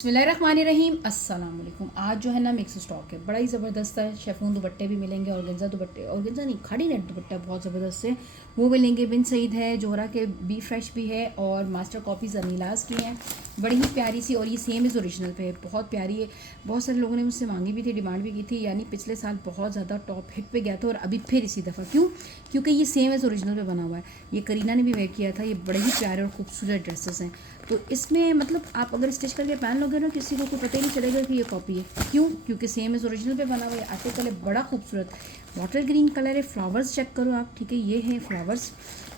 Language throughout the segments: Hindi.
बिस्मिल्लाहिर्रहमानिर्रहीम अस्सलाम वालेकुम। आज जो है ना मिक्स स्टॉक है, बड़ा ही ज़बरदस्त है। शेफून दुपट्टे भी मिलेंगे, ऑर्गेन्जा दुपट्टे, ऑर्गेन्जा नहीं खाड़ी नेट दुपट्टा बहुत ज़बरदस्त है, वो मिलेंगे। बिन सईद है, जोहरा के बी फ्रेश भी है और मास्टर कॉपीज़ अनीलाज की हैं, बड़ी ही प्यारी सी। और ये सेम इज़ ओरिजिनल पे है, बहुत प्यारी है। बहुत सारे लोगों ने मुझसे मांगी भी थी, डिमांड भी की थी, यानी पिछले साल बहुत ज़्यादा टॉप हिट पे गया था और अभी फिर इसी दफ़ा। क्यों? क्योंकि ये सेम इज़ ओरिजिनल पे बना हुआ है। ये करीना ने भी वेयर किया था। ये बड़े ही प्यारे और खूबसूरत ड्रेसेस हैं। तो इसमें मतलब आप अगर स्टिच करके पहन लोगे ना, किसी को कोई पता ही नहीं चलेगा कि ये कॉपी है। क्यों? क्योंकि सेम इज़ ओरिजिनल पे बना हुआ है। आर्टिकल है बड़ा खूबसूरत, बॉटल ग्रीन कलर है। फ्लावर्स चेक करो आप, ठीक है, ये है फ्लावर्स।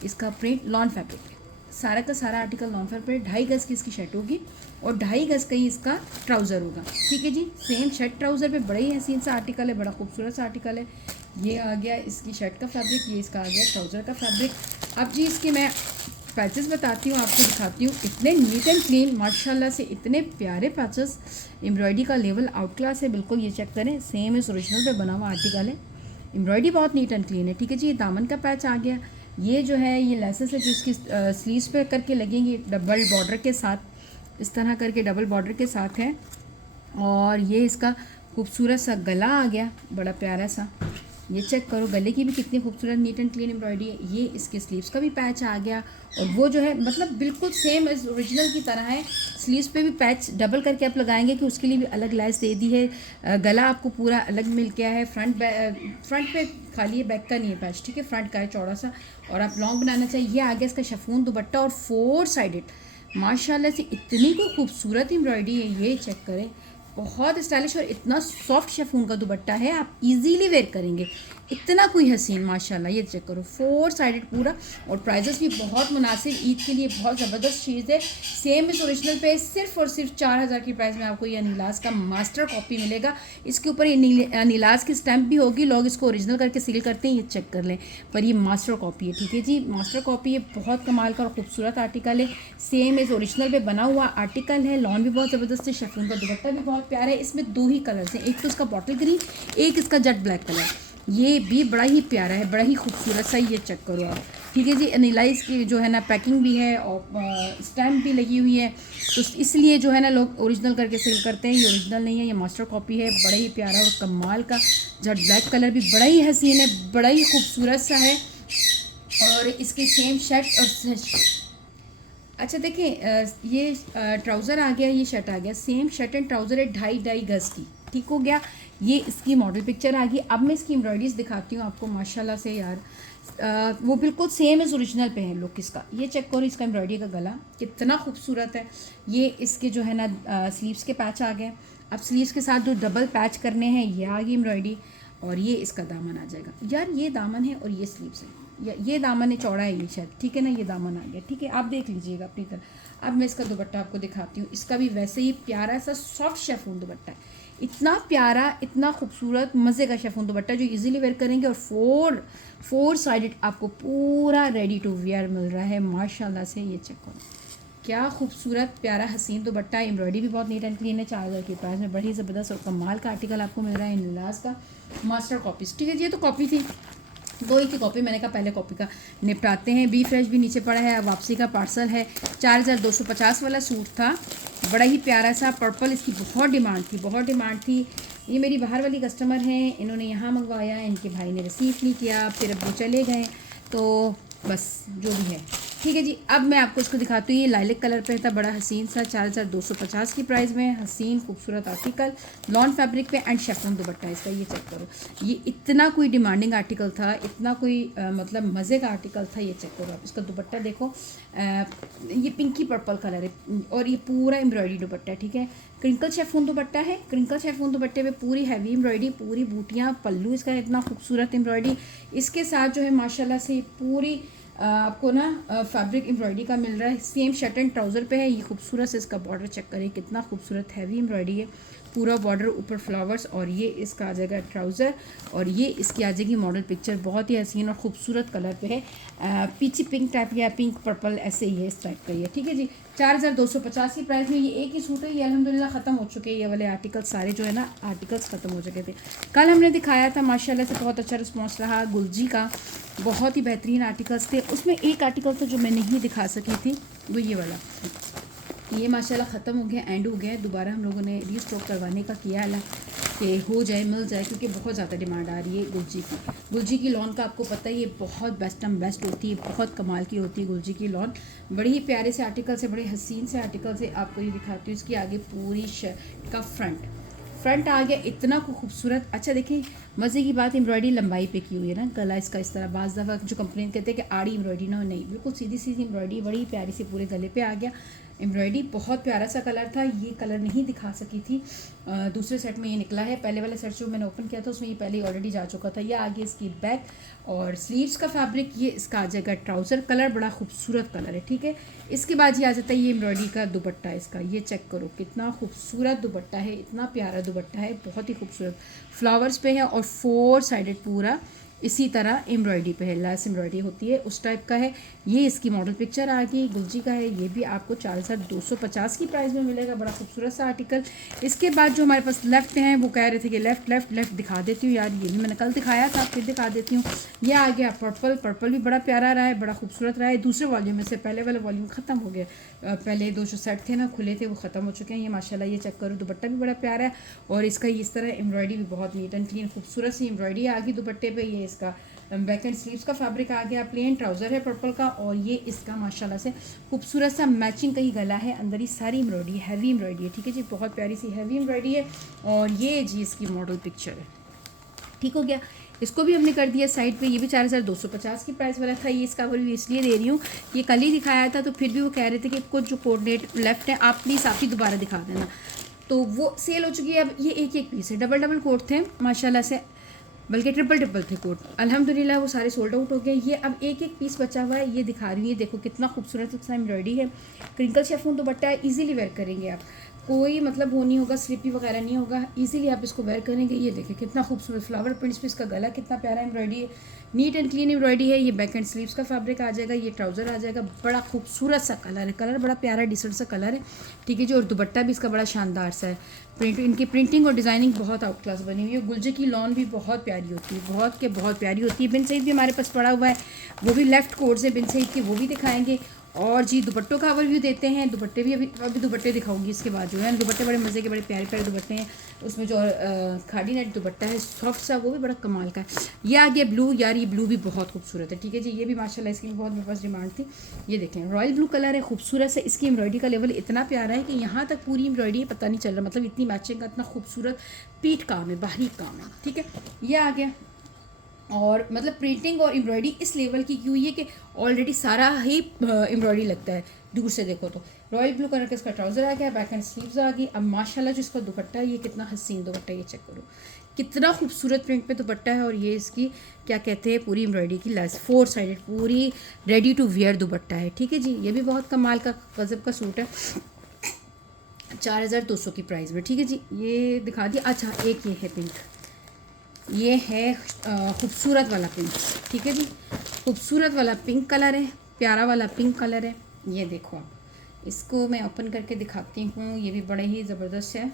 इसका प्रिंट लॉन फैब्रिक है, सारा का सारा आर्टिकल लॉन फैब्रिक। 2.5 गज़ की इसकी शर्ट होगी और 2.5 गज़ का ही इसका ट्राउज़र होगा, ठीक है जी। सेम शर्ट ट्राउज़र पे बड़ा ही हसीन सा आर्टिकल है, बड़ा खूबसूरत सा आर्टिकल है। ये आ गया इसकी शर्ट का फैब्रिक, ये इसका आ गया ट्राउज़र का फैब्रिक। अब जी इसकी मैं पैचेस बताती हूँ, आपको दिखाती हूँ। इतने नीट एंड क्लीन माशाल्लाह से, इतने प्यारे पैचेस। एम्ब्रॉयडरी का लेवल आउट क्लास है बिल्कुल। ये चेक करें, सेम इस ओरिजिनल पे बना हुआ आर्टिकल है। एम्ब्रॉयडरी बहुत नीट एंड क्लीन है, ठीक है जी। ये दामन का पैच आ गया। ये जो है ये लेसेस है जो इसकी स्लीव्स पे करके लगेंगी डबल बॉर्डर के साथ, इस तरह करके डबल बॉर्डर के साथ है। और ये इसका खूबसूरत सा गला आ गया, बड़ा प्यारा सा। ये चेक करो, गले की भी कितनी खूबसूरत नीट एंड क्लीन एम्ब्रॉयडरी है। ये इसके स्लीव्स का भी पैच आ गया और वो जो है मतलब बिल्कुल सेम इस ओरिजिनल की तरह है। स्लीव्स पे भी पैच डबल करके आप लगाएंगे कि उसके लिए भी अलग लैस दे दी है। गला आपको पूरा अलग मिल गया है। फ्रंट पे खाली है, बैक का नहीं है पैच, ठीक है। फ्रंट का है चौड़ा सा और आप लॉन्ग बनाना चाहिए। ये आ गया इसका शिफॉन दुपट्टा और 4 साइडेड माशाल्लाह से इतनी कोई खूबसूरत एम्ब्रॉयडरी है। ये चेक करें, बहुत स्टाइलिश और इतना सॉफ्ट शिफॉन का दुपट्टा है, आप इजीली वेयर करेंगे। इतना कोई हसीन माशाल्लाह। ये चेक करो, 4 साइडेड पूरा। और प्राइजेस भी बहुत मुनासिब, ईद के लिए बहुत ज़बरदस्त चीज़ है। सेम इस ओरिजिनल पे सिर्फ और सिर्फ 4000 की प्राइस में आपको ये अनीलाज का मास्टर कॉपी मिलेगा। इसके ऊपर ये अनीलाज की स्टैंप भी होगी, लोग इसको ओरिजिनल करके सील करते हैं, ये चेक कर लें। पर ये मास्टर कॉपी है, ठीक है जी, मास्टर कॉपी है। बहुत कमाल का और खूबसूरत आर्टिकल है, सेम इस ओरिजिनल पे बना हुआ आर्टिकल है। लॉन भी बहुत ज़बरदस्त है, शिफॉन का दुपट्टा भी बहुत प्यारा है। इसमें 2 ही कलर्स हैं, एक तो इसका बॉटल ग्रीन, एक इसका जेट ब्लैक कलर। ये भी बड़ा ही प्यारा है, बड़ा ही खूबसूरत सा। ये चेक करो आप, ठीक है जी। अनीलाइज की जो है ना पैकिंग भी है और स्टैम्प भी लगी हुई है, तो इसलिए जो है ना लोग ओरिजिनल करके सेल करते हैं। ये ओरिजिनल नहीं है, ये मास्टर कॉपी है। बड़ा ही प्यारा और कमाल का जेट ब्लैक कलर भी बड़ा ही हसीन है, बड़ा ही खूबसूरत सा है। और इसकी सेम शर्ट और अच्छा देखें, ये ट्राउज़र आ गया, ये शर्ट आ गया। सेम शर्ट एंड ट्राउज़र है, 2.5 गज़ की, ठीक हो गया। ये इसकी मॉडल पिक्चर आ गई। अब मैं इसकी एम्ब्रॉयडरीज दिखाती हूँ आपको माशाल्लाह से यार। वो बिल्कुल सेम इस ओरिजिनल पे है लुक इसका। ये चेक करो, इसका एम्ब्रॉयडरी का गला कितना खूबसूरत है। ये इसके जो है ना स्लीव्स के पैच आ गए। अब स्लीव्स के साथ जो डबल पैच करने हैं, ये आ गई एम्ब्रॉयडरी। और ये इसका दामन आ जाएगा यार, ये दामन है और ये स्लीव्स है। ये दामन है, चौड़ा है ये शायद, ठीक है ना। ये दामन आ गया, ठीक है, आप देख लीजिएगा अपनी तरह। अब मैं इसका दुपट्टा आपको दिखाती हूँ। इसका भी वैसे ही प्यारा सा सॉफ्ट शिफॉन दुपट्टा है, इतना प्यारा, इतना खूबसूरत, मज़े का शिफॉन दुपट्टा जो इजीली वेयर करेंगे। और फोर साइडेड आपको पूरा रेडी टू वेयर मिल रहा है माशाल्लाह से। ये चेक करो, क्या खूबसूरत प्यारा हसीन दुपट्टा। एम्ब्रॉयडरी भी बहुत नीट एंड क्लीन है। 4000 की प्राइस में बड़ी ज़बरदस्त और कमाल का आर्टिकल आपको मिल रहा है अनीलाज का मास्टर कॉपीज़, ठीक है जी। ये तो कॉपी थी, 2 ही की कॉपी। मैंने कहा पहले कॉपी का निपटाते हैं। बी फ्रेश भी नीचे पड़ा है, वापसी का पार्सल है। 4250 वाला सूट था, बड़ा ही प्यारा सा पर्पल। इसकी बहुत डिमांड थी, बहुत डिमांड थी। ये मेरी बाहर वाली कस्टमर हैं, इन्होंने यहाँ मंगवाया, इनके भाई ने रिसीव नहीं किया, फिर अब वो चले गए, तो बस जो भी है, ठीक है जी। अब मैं आपको इसको दिखाती हूँ। ये लाइलिक कलर पे था, बड़ा हसीन सा, 4250 की प्राइस में हसीन खूबसूरत आर्टिकल, लॉन फैब्रिक पे एंड शिफॉन दुपट्टा इसका। ये चेक करो, ये इतना कोई डिमांडिंग आर्टिकल था, इतना कोई मतलब मज़े का आर्टिकल था। ये चेक करो आप, इसका दुपट्टा देखो, ये पिंकी पर्पल कलर है और ये पूरा एम्ब्रॉयडरी दुपट्टा है, ठीक है। क्रिंकल शिफॉन दुपट्टा है। क्रिंकल शिफॉन दुपट्टे पे पूरी हैवी एम्ब्रॉयडरी, पूरी बूटियाँ, पल्लू इसका इतना खूबसूरत एम्ब्रॉयडरी। इसके साथ जो है माशाल्लाह से पूरी आपको ना फैब्रिक एम्ब्रॉयडरी का मिल रहा है। सेम शर्ट एंड ट्राउज़र पे है। ये खूबसूरत से इसका बॉर्डर चेक करें, कितना खूबसूरत हैवी एम्ब्रॉयडरी है। पूरा बॉर्डर ऊपर फ्लावर्स और ये इसका आ जाएगा ट्राउज़र और ये इसकी आ जाएगी मॉडल पिक्चर। बहुत ही हसीन और खूबसूरत कलर पे है, पीची पिंक टाइप या पिंक पर्पल ऐसे ही है, इस टाइप का ही है, ठीक है जी। 4250 की प्राइस में ये एक ही सूट है। ये अल्हम्दुलिल्लाह ख़त्म हो चुके हैं, ये वाले आर्टिकल सारे जो है ना आर्टिकल्स ख़त्म हो चुके थे। कल हमने दिखाया था, माशाल्लाह से बहुत अच्छा रिस्पॉन्स रहा गुलजी का, बहुत ही बेहतरीन आर्टिकल्स थे। उसमें एक आर्टिकल था जो मैं नहीं दिखा सकी थी, वो ये वाला। ये माशाल्लाह ख़त्म हो गया, एंड हो गया। दोबारा हम लोगों ने रीस्टॉक करवाने का किया है कि हो जाए, मिल जाए, क्योंकि बहुत ज़्यादा डिमांड आ रही है गुलजी की। गुलजी की लॉन का आपको पता है ये बहुत बेस्ट होती है, बहुत कमाल की होती है गुलजी की लॉन। बड़े ही प्यारे से आर्टिकल से, बड़े हसीन से आर्टिकल से आपको ये दिखाती हूँ। इसकी आगे पूरी शर्ट का फ्रंट आ गया, इतना खूबसूरत। अच्छा देखिए, मज़े की बात, एम्ब्रॉयडरी लंबाई पे की हुई है ना, गला इसका इस तरह। बाज़ दफ़ा जो कंप्लेन करते हैं कि आड़ी एम्ब्रॉयडरी ना, नहीं, बिल्कुल सीधी सीधी एम्ब्रॉयडरी, बड़ी प्यारी सी पूरे गले पे आ गया। एम्ब्रॉयडरी बहुत प्यारा सा कलर था, ये कलर नहीं दिखा सकी थी। दूसरे सेट में ये निकला है। पहले वाला सेट जो मैंने ओपन किया था उसमें ये पहले ऑलरेडी जा चुका था। ये आगे इसकी बैक और स्लीव्स का फैब्रिक, ये इसका आ जाएगा ट्राउज़र। कलर बड़ा खूबसूरत कलर है, ठीक है। इसके बाद ये आ जाता है ये एम्ब्रॉयडरी का दुपट्टा इसका। ये चेक करो कितना खूबसूरत दुपट्टा है, इतना प्यारा दुपट्टा है, बहुत ही खूबसूरत। फ्लावर्स पे है और 4 साइडेड पूरा इसी तरह एम्ब्रॉयडरी पे है, लेस एम्ब्रॉयडरी होती है उस टाइप का है। ये इसकी मॉडल पिक्चर आ गई, गुलजी का है। ये भी आपको 4250 की प्राइस में मिलेगा। बड़ा खूबसूरत सा आर्टिकल। इसके बाद जो हमारे पास लेफ्ट हैं वो कह रहे थे कि लेफ़्ट दिखा देती हूँ यार, ये भी मैंने कल दिखाया था, फिर दिखा देती हूँ। ये आ गया पर्पल भी बड़ा प्यारा रहा है, बड़ा खूबसूरत रहा है। दूसरे वॉल्यूम में से पहले वाला वॉल्यूम ख़त्म हो गया। पहले 2 जो सेट थे ना खुले थे वो ख़त्म हो चुके हैं। ये माशाल्लाह ये चेक करो, दुपट्टा भी बड़ा प्यारा है और इसका इस तरह एम्ब्रॉयडरी भी बहुत नीट एंड क्लीन खूबसूरत सी एम्ब्रॉयडरी आ गई दुपट्टे पे। ये इसका बैक एंड स्लीव्स का फैब्रिक आ गया, प्लेन ट्राउज़र है पर्पल का और ये इसका माशाल्लाह से खूबसूरत सा मैचिंग का ही गला है। अंदर ही सारी एम्ब्रॉयडरी, हैवी एम्ब्रॉयडरी है, ठीक है जी, बहुत प्यारी सी हैवी एम्ब्रॉयडरी है। और ये जी इसकी मॉडल पिक्चर है, ठीक हो गया। इसको भी हमने कर दिया साइड पे। ये भी 4250 की प्राइस वाला था। ये इसका भी इसलिए दे रही हूँ, ये कल ही दिखाया था तो फिर भी वो कह रहे थे कि कुछ जो कोऑर्डिनेट लेफ्ट है आप प्लीज़ आप ही दोबारा दिखा देना, तो वो सेल हो चुकी है। अब ये एक पीस है, डबल कोट थे माशाल्लाह से, बल्कि ट्रिपल थे कोट। अल्हम्दुलिल्लाह वो सारे सोल्ड आउट हो गए। ये अब एक पीस बचा हुआ है, ये दिखा रही हूँ। ये देखो कितना खूबसूरत सा एम्ब्रॉयडरी है, क्रिंकल शेफून दुपट्टा है, इजीली वेयर करेंगे आप, कोई मतलब वो नहीं होगा, स्लिपी वगैरह नहीं होगा, इजीली आप इसको वेयर करेंगे। ये देखिए कितना खूबसूरत फ्लावर प्रिंट्स पे इसका गला, कितना प्यारा एम्ब्रॉयडरी है, नीट एंड क्लीन एम्ब्रॉयडरी है। ये बैक एंड स्लीव्स का फैब्रिक आ जाएगा, ये ट्राउज़र आ जाएगा। बड़ा खूबसूरत सा कलर है, कलर बड़ा प्यारा डिसेंट सा कलर है, ठीक है जी। और दुपट्टा भी इसका बड़ा शानदार सा है। इनकी प्रिंटिंग और डिज़ाइनिंग बहुत आउट क्लास बनी हुई है। गुलजे की लॉन भी बहुत प्यारी होती है, बहुत प्यारी होती है। बिन सईद भी हमारे पास पड़ा हुआ है, वो भी लेफ्ट कोड से बिन सईद की, वो भी दिखाएंगे। और जी दुपट्टों का ओवरव्यू देते हैं। दुपट्टे भी अभी दुपट्टे दिखाऊंगी इसके बाद जो है। दुपट्टे बड़े मज़े के, बड़े प्यारे दुपट्टे हैं। उसमें जो खाड़ी नेट दुपट्टा है सॉफ्ट सा, वो भी बड़ा कमाल का है। ये आ गया ब्लू, यार ये ब्लू भी बहुत खूबसूरत है, ठीक है जी। ये भी माशाल्लाह इसकी बहुत मेरे पास डिमांड थी। ये देखें रॉयल ब्लू कलर है, खूबसूरत से। इसकी एम्ब्रॉयडरी का लेवल इतना प्यारा है कि यहाँ तक पूरी एम्ब्रॉयडरी पता नहीं चल रहा, मतलब इतनी मैचिंग का, इतना खूबसूरत पीठ काम है, बारीक काम है, ठीक है। ये आ गया। और मतलब प्रिंटिंग और एम्ब्रॉयडरी इस लेवल की हुई है कि ऑलरेडी सारा ही एम्ब्रॉयडरी लगता है दूर से देखो तो। रॉयल ब्लू कलर का इसका ट्राउज़र आ गया, बैक एंड स्लीव्स आ गई। अब माशाल्लाह जो इसका दुपट्टा है, ये कितना हसीन दुपट्टा है, ये चेक करो कितना खूबसूरत प्रिंट पे दुपट्टा है। और ये इसकी क्या कहते हैं, पूरी एम्ब्रॉयडरी की लेस 4 साइडेड पूरी रेडी टू वियर दुपट्टा है, ठीक है जी। ये भी बहुत कमाल का गजब का सूट है, 4200 की प्राइस में, ठीक है जी। ये दिखा दिया। अच्छा एक ये है पिंक, ये है खूबसूरत वाला पिंक, ठीक है जी। खूबसूरत वाला पिंक कलर है, प्यारा वाला पिंक कलर है। ये देखो आप, इसको मैं ओपन करके दिखाती हूँ। ये भी बड़े ही ज़बरदस्त है,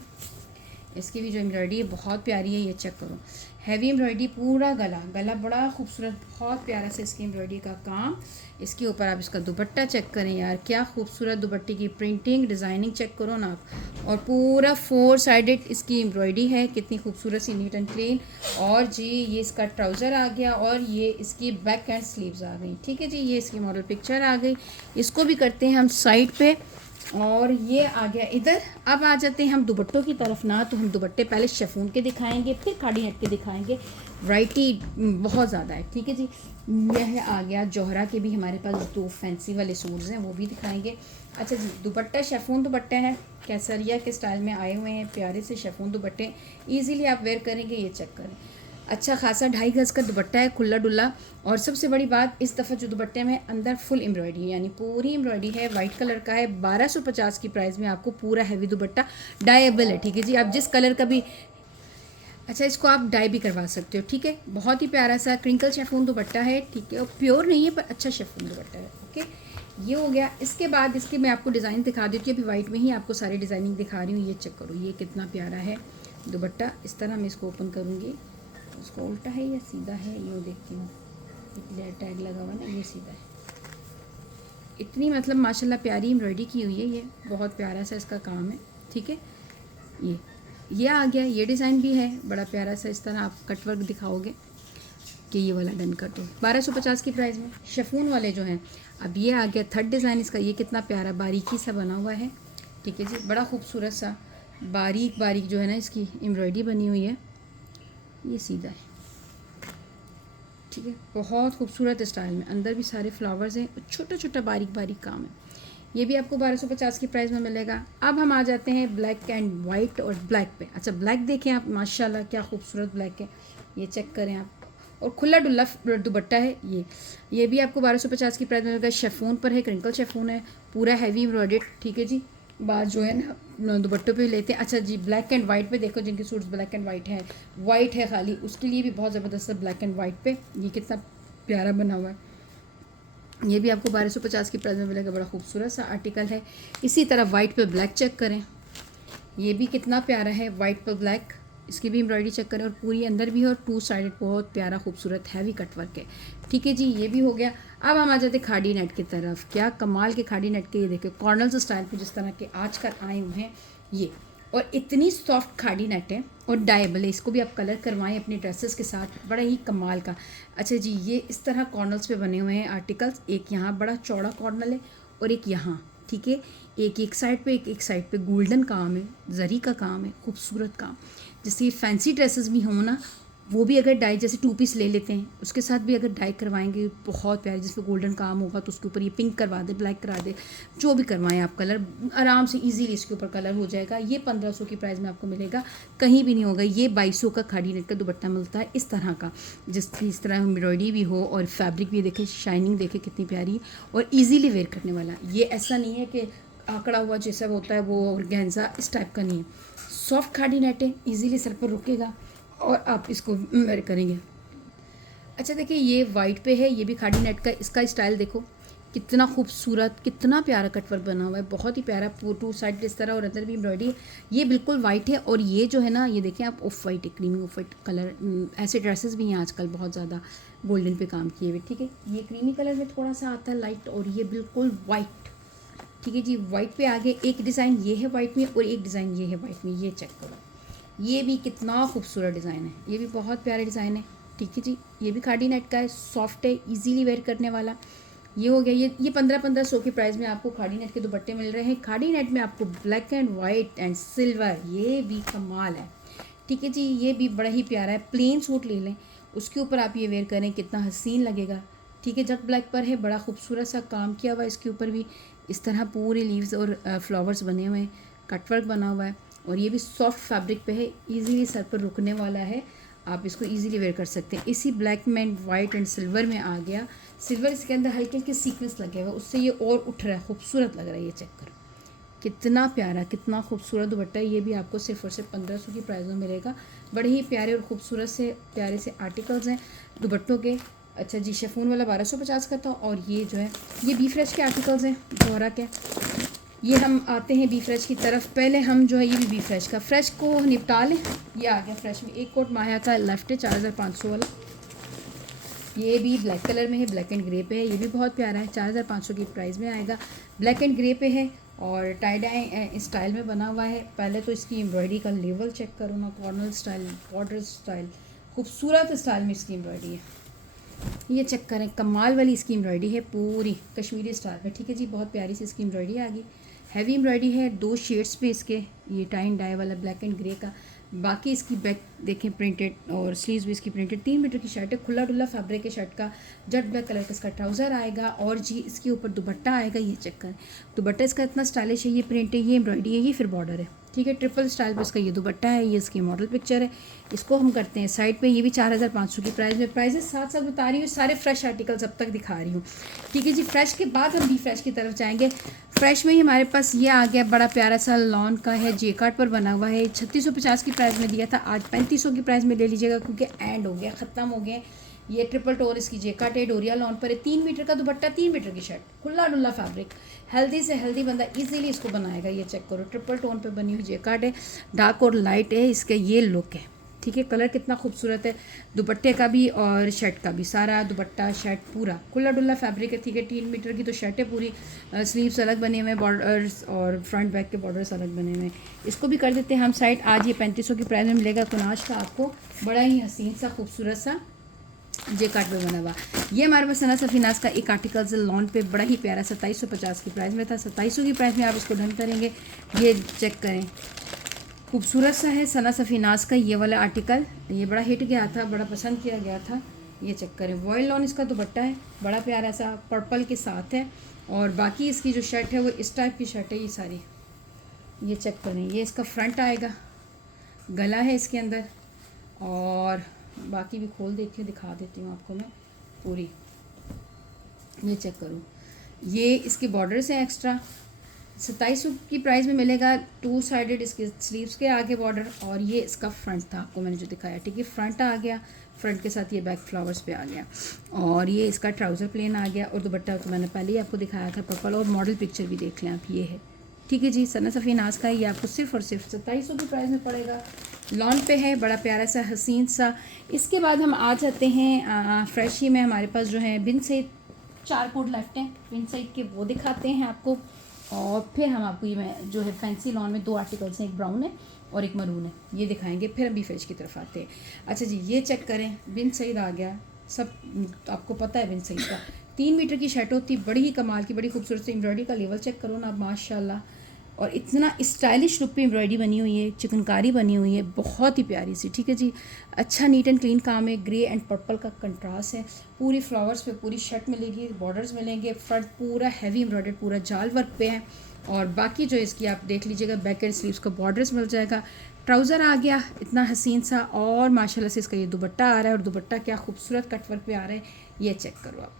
इसकी भी जो एम्ब्रॉयडरी है बहुत प्यारी है। ये चेक करो, हैवी एम्ब्रॉयडरी, पूरा गला बड़ा खूबसूरत, बहुत प्यारा से इसकी एम्ब्रॉयडरी का काम। इसके ऊपर आप इसका दुपट्टा चेक करें यार, क्या खूबसूरत दुपट्टे की प्रिंटिंग डिज़ाइनिंग चेक करो ना आप। और पूरा 4 साइडेड इसकी एम्ब्रॉयडरी है, कितनी खूबसूरत सी, नीट एंड क्लीन। और जी ये इसका ट्राउज़र आ गया और ये इसकी बैक एंड स्लीव्स आ गई, ठीक है जी। ये इसकी मॉडल पिक्चर आ गई। इसको भी करते हैं हम साइड पे। और ये आ गया इधर। अब आ जाते हैं हम दुपट्टों की तरफ ना, तो हम दुपट्टे पहले शेफून के दिखाएंगे, फिर खाड़ी नेट के दिखाएंगे। वैरायटी बहुत ज़्यादा है, ठीक है जी। यह आ गया जौहरा के भी हमारे पास 2 फैंसी वाले सूट्स हैं, वो भी दिखाएंगे। अच्छा जी, दुपट्टा शेफून दुपट्टे हैं, कैसरिया के स्टाइल में आए हुए हैं, प्यारे से शेफून दुपट्टे, ईजिली आप वेयर करेंगे। ये चेक करें, अच्छा खासा 2.5 गज़ का दुपट्टा है, खुला डुल्ला। और सबसे बड़ी बात, इस दफ़ा जो दुपट्टे में अंदर फुल एम्ब्रॉयडरी, यानी पूरी एम्ब्रॉयडरी है, वाइट कलर का है। 1250 की प्राइस में आपको पूरा हैवी दुपट्टा डाइएबल है, ठीक है जी। आप जिस कलर का भी, अच्छा इसको आप डाई भी करवा सकते हो, ठीक है। बहुत ही प्यारा सा क्रिंकल शेफून दुपट्टा है, ठीक है। और प्योर नहीं है पर अच्छा शेफून दुपट्टा है, ओके। ये हो गया। इसके बाद इसके मैं आपको डिज़ाइन दिखा देती हूँ, अभी वाइट में ही आपको सारी डिज़ाइनिंग दिखा रही हूँ। ये चेक करो, ये कितना प्यारा है दुपट्टा। इस तरह मैं इसको ओपन करूँगी, उसको उल्टा है या सीधा है, यूँ देखती हूँ। एक टैग लगा हुआ ना, ये सीधा है, इतनी मतलब माशाल्लाह प्यारी एम्ब्रॉयडरी की हुई है, ये बहुत प्यारा सा इसका काम है। ठीक है, ये आ गया, ये डिज़ाइन भी है बड़ा प्यारा सा, इस तरह आप कटवर्क दिखाओगे कि ये वाला डन कर दो। 1250 की प्राइस में शेफून वाले जो हैं। अब ये आ गया थर्ड डिज़ाइन इसका, ये कितना प्यारा बारीकी सा बना हुआ है। ठीक है जी, बड़ा खूबसूरत सा बारीक बारीक जो है ना इसकी एम्ब्रॉयडरी बनी हुई है, ये सीधा है। ठीक है, बहुत खूबसूरत स्टाइल में, अंदर भी सारे फ्लावर्स हैं, छोटा छोटा बारीक बारीक काम है। ये भी आपको 1250 की प्राइस में मिलेगा। अब हम आ जाते हैं ब्लैक एंड वाइट और ब्लैक पे। अच्छा, ब्लैक देखें आप, माशाल्लाह क्या खूबसूरत ब्लैक है, ये चेक करें आप, और खुला डुल्ला दुपट्टा है। ये भी आपको 1250 की प्राइस में मिलेगा। शेफून पर है, क्रिंकल शेफून है, पूरा हैवी एम्ब्रॉयडेड। ठीक है जी, बात जो है ना दुपट्टों पे लेते हैं। अच्छा जी, ब्लैक एंड वाइट पे देखो, जिनके सूट्स ब्लैक एंड वाइट है, वाइट है खाली, उसके लिए भी बहुत ज़बरदस्त है ब्लैक एंड वाइट पे। ये कितना प्यारा बना हुआ है, ये भी आपको 1250 की प्राइस में मिलेगा। बड़ा खूबसूरत सा आर्टिकल है। इसी तरह वाइट पे ब्लैक चेक करें, ये भी कितना प्यारा है, वाइट पे ब्लैक, इसकी भी एम्ब्रॉयडरी चेक करें, और पूरी अंदर भी है, और टू साइडेड बहुत प्यारा खूबसूरत हैवी कटवर्क है। ठीक है जी, ये भी हो गया। अब हम आ जाते हैं खाड़ी नेट की तरफ। क्या कमाल के खाड़ी नेट के, ये देखिए कॉर्नल्स स्टाइल पे जिस तरह के आजकल आए हुए हैं ये, और इतनी सॉफ्ट खाड़ी नेट है और डाइबल है, इसको भी आप कलर करवाएं अपनी ड्रेसेस के साथ, बड़ा ही कमाल का। अच्छा जी, ये इस तरह कॉर्नल्स पे बने हुए हैं आर्टिकल्स, एक यहाँ बड़ा चौड़ा कॉर्नल है और एक यहाँ। ठीक है, एक साइड पे, एक साइड पे गोल्डन काम है, जरी का काम है, खूबसूरत काम। जैसे फैंसी ड्रेसेस भी हों ना, वो भी अगर डाई, जैसे 2 पीस ले लेते हैं, उसके साथ भी अगर डाई करवाएंगे बहुत प्यारे, जिसमें गोल्डन काम होगा तो उसके ऊपर ये पिंक करवा दे, ब्लैक करा दे, जो भी करवाएं आप, कलर आराम से इजीली इसके ऊपर कलर हो जाएगा। ये 1500 की प्राइस में आपको मिलेगा, कहीं भी नहीं होगा। ये 2200 का खाड़ी नेट का दुपट्टा मिलता है इस तरह का, जिस तरह एम्ब्रॉयडरी भी हो और फैब्रिक भी देखे, शाइनिंग देखे कितनी प्यारी, और ईजीली वेयर करने वाला। ये ऐसा नहीं है कि आंकड़ा हुआ जैसा होता है वो ऑर्गेन्जा, इस टाइप का नहीं है। सॉफ्ट खाड़ी नेट है, ईजीली सर पर रुकेगा और आप इसको वेयर करेंगे। अच्छा देखिए, ये वाइट पे है, ये भी खाड़ी नेट का, इसका स्टाइल देखो कितना खूबसूरत, कितना प्यारा कटवर्क बना हुआ है, बहुत ही प्यारा, 2 साइड इस तरह, और अंदर भी एम्ब्रॉयडरी। ये बिल्कुल वाइट है, और ये जो है ना, ये देखें आप, ऑफ वाइट है, क्रीमी ऑफ वाइट कलर। ऐसे ड्रेसेस भी हैं आजकल बहुत ज़्यादा गोल्डन पे काम किए हुए। ठीक है, ये क्रीमी कलर में थोड़ा सा आता है लाइट, और ये बिल्कुल वाइट। ठीक है जी, वाइट पे आगे एक डिज़ाइन ये है वाइट में, और एक डिज़ाइन ये है वाइट में, ये चेक करो, ये भी कितना खूबसूरत डिज़ाइन है, ये भी बहुत प्यारा डिज़ाइन है। ठीक है जी, ये भी खाड़ी नेट का है, सॉफ्ट है, इजीली वेयर करने वाला। ये हो गया, ये 1500 की प्राइस में आपको खाड़ी नेट के दुपट्टे मिल रहे हैं। खाड़ी नेट में आपको black and white and silver, ये भी कमाल है। ठीक है जी, ये भी बड़ा ही प्यारा है। प्लेन सूट ले लें, उसके ऊपर आप ये वेयर करें, कितना हसीन लगेगा। ठीक है, जट ब्लैक पर है, बड़ा खूबसूरत सा काम किया हुआ है इसके ऊपर भी, इस तरह पूरे लीव्स और फ्लावर्स बने हुए हैं, कटवर्क बना हुआ है, और ये भी सॉफ्ट फैब्रिक पे है, इजीली सर पर रुकने वाला है, आप इसको इजीली वेयर कर सकते हैं। इसी ब्लैक में वाइट एंड सिल्वर में आ गया, सिल्वर इसके अंदर हल्के हल्के सीक्वेंस लगे हुए, उससे ये और उठ रहा है, खूबसूरत लग रहा है। ये चेक करो कितना प्यारा, कितना खूबसूरत दुपट्टा है। ये भी आपको सिर्फ और सिर्फ 1500 की प्राइस में मिलेगा। बड़े ही प्यारे और खूबसूरत से प्यारे से आर्टिकल्स हैं दुपट्टों के। अच्छा जी, शेफून वाला 1250 का था, और ये जो है ये बी फ्रेश के आर्टिकल्स हैं, जोहरा के। ये हम आते हैं बी फ्रेश की तरफ। पहले हम जो है ये भी बी फ्रेश का, फ्रेश को निपटा लें। ये आ गया फ्रेश में, एक कोट माया का लेफ्ट है 4500 वाला, ये भी ब्लैक कलर में है, ब्लैक एंड ग्रे पे है, ये भी बहुत प्यारा है, 4500 की प्राइस में आएगा। ब्लैक एंड ग्रे पे है और टाई डाई स्टाइल में बना हुआ है। पहले तो इसकी एम्ब्रॉयडरी का लेवल चेक करो ना, कॉर्नर स्टाइल, बॉर्डर स्टाइल, खूबसूरत स्टाइल में इसकी एम्ब्रॉयडरी है। ये चेक करें, कमाल वाली इसकी एम्ब्रॉयडरी है, पूरी कश्मीरी स्टाइल में। ठीक है जी, बहुत प्यारी सी इसकी एम्ब्रॉयडरी आ गई, हैवी एम्ब्रॉयडरी है, 2 शेड्स पे इसके, ये टाई एंड डाई वाला ब्लैक एंड ग्रे का। बाकी इसकी बैक देखें प्रिंटेड, और स्लीव्स भी इसकी प्रिंटेड। 3 मीटर की शर्ट है, खुला डुल्ला फैब्रिक है शर्ट का, जेट ब्लैक कलर का इसका ट्राउज़र आएगा, और जी इसके ऊपर दुपट्टा आएगा। ये चेक करें, दुपट्टा इसका इतना स्टाइलिश है, ये प्रिंट है, ये एम्ब्रॉयडरी है, ये फिर बॉर्डर है। ठीक है, ट्रिपल स्टाइल पे इसका ये दुपट्टा है, ये इसकी मॉडल पिक्चर है। इसको हम करते हैं साइड पे, ये भी 4500 की प्राइस में। प्राइसेस साथ साथ बता रही हूँ, सारे फ्रेश आर्टिकल्स अब तक दिखा रही हूँ। ठीक है जी, फ्रेश के बाद हम बी फ्रेश की तरफ जाएंगे। फ्रेश में ही हमारे पास ये आ गया, बड़ा प्यारा सा लॉन का है, जेकार्ड पर बना हुआ है, 3650 की प्राइस में दिया था, आज 3500 की प्राइस में ले लीजिएगा, क्योंकि एंड हो गया, ख़त्म हो गए। ये ट्रिपल टोन इसकी जेकार्ड है, डोरिया लॉन पर है, 3 मीटर का दुपट्टा, 3 मीटर की शर्ट, खुला डुल्ला फैब्रिक, हेल्दी से हेल्दी बंदा इजीली इसको बनाएगा। ये चेक करो, ट्रिपल टोन पे बनी हुई जेकार्ड है, डार्क और लाइट है, इसका ये लुक है। ठीक है। कलर कितना खूबसूरत है, दुपट्टे का भी और शर्ट का भी, सारा दुपट्टा शर्ट पूरा खुला डुल्ला फैब्रिक है, ठीक है। 3 मीटर की तो शर्ट है पूरी, स्लीव्स अलग बने हुए हैं, बॉर्डर्स और फ्रंट बैक के बॉर्डर्स अलग बने हुए हैं। इसको भी कर देते हैं हम साइड। आज ये 3500 की प्राइस में मिलेगा कुनाश का आपको, बड़ा ही हसीन सा खूबसूरत सा जे काट पे बना हुआ। ये हमारे पास सना सफीनाज का एक आर्टिकल लॉन पे बड़ा ही प्यारा 2750 की प्राइस में था। 2700 की प्राइस में आप इसको डन करेंगे। ये चेक करें, खूबसूरत सा है सना सफीनाज का ये वाला आर्टिकल, ये बड़ा हिट गया था, बड़ा पसंद किया गया था। ये चेक करें, वॉयल लॉन इसका दुपट्टा है, बड़ा प्यारा सा पर्पल के साथ है। और बाकी इसकी जो शर्ट है वो इस टाइप की शर्ट है ये सारी। ये चेक करें, ये इसका फ्रंट आएगा, गला है इसके अंदर, और बाकी भी खोल देखिए, दिखा देती हूँ आपको मैं पूरी। ये चेक करो, ये इसके बॉर्डर्स हैं एक्स्ट्रा। 2700 की प्राइस में मिलेगा। 2 साइडेड इसके स्लीव्स के आगे बॉर्डर, और ये इसका फ्रंट था आपको मैंने जो दिखाया, ठीक है। फ्रंट आ गया, फ्रंट के साथ ये बैक फ्लावर्स पे आ गया, और ये इसका ट्राउज़र प्लेन आ गया। और दुपट्टा तो मैंने पहले ही आपको दिखाया था पर्पल, और मॉडल पिक्चर भी देख लें आप, ये है, ठीक है जी। सना सफीनाज का ये आपको सिर्फ और सिर्फ 2700 की प्राइस में पड़ेगा। लॉन पे है, बड़ा प्यारा सा हसीन सा। इसके बाद हम आ जाते हैं फ्रेश ही में, हमारे पास जो है बिन सईद 4 कोड लेफ्ट हैं बिन सईद के, वो दिखाते हैं आपको। और फिर हम आपको ये जो है फैंसी लॉन में 2 आर्टिकल्स हैं, एक ब्राउन है और एक मरून है, ये दिखाएंगे। फिर हम बी फ्रेश की तरफ आते हैं। अच्छा जी, ये चेक करें, बिन सईद आ गया, सब तो आपको पता है बिन सईद का। 3 मीटर की शर्ट होती, बड़ी ही कमाल की, बड़ी खूबसूरत सी एम्ब्रॉयडरी का लेवल चेक करो ना माशाल्लाह, और इतना स्टाइलिश लुक पे एम्ब्रॉयडरी बनी हुई है, चिकनकारी बनी हुई है, बहुत ही प्यारी सी, ठीक है जी। अच्छा नीट एंड क्लीन काम है, ग्रे एंड पर्पल का कंट्रास्ट है। पूरी फ्लावर्स पे पूरी शर्ट मिलेगी, बॉर्डर्स मिलेंगे, फ्रंट पूरा हैवी एम्ब्रॉयडर्ड, पूरा जाल वर्क पे है। और बाकी जो इसकी आप देख लीजिएगा, बैक एंड स्लीव्स का बॉर्डर्स मिल जाएगा। ट्राउज़र आ गया इतना हसीन सा, और माशाल्लाह से इसका ये दुपट्टा आ रहा है, और दुपट्टा क्या खूबसूरत कटवर्क पे आ रहा है, ये चेक करो आप।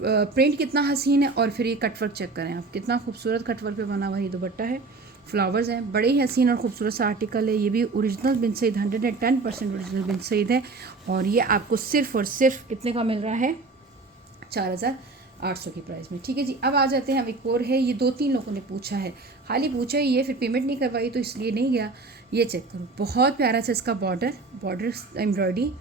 प्रिंट कितना हसीन है, और फिर ये कटवर्क चेक करें आप, कितना खूबसूरत कटवर्क पे बना हुआ ये दुपट्टा है, फ्लावर्स हैं, बड़े ही हसीन और खूबसूरत सा आर्टिकल है। ये भी ओरिजिनल बिन सईद 110% ओरिजिनल बिन सईद है, और ये आपको सिर्फ और सिर्फ कितने का मिल रहा है, 4800 की प्राइस में, ठीक है जी। अब आ जाते हैं, हम एक और है, ये 2-3 लोगों ने पूछा है, खाली पूछा ही ये, फिर पेमेंट नहीं करवाई तो इसलिए नहीं गया। ये चेक करो, बहुत प्यारा सा इसका बॉर्डर एम्ब्रॉयडरी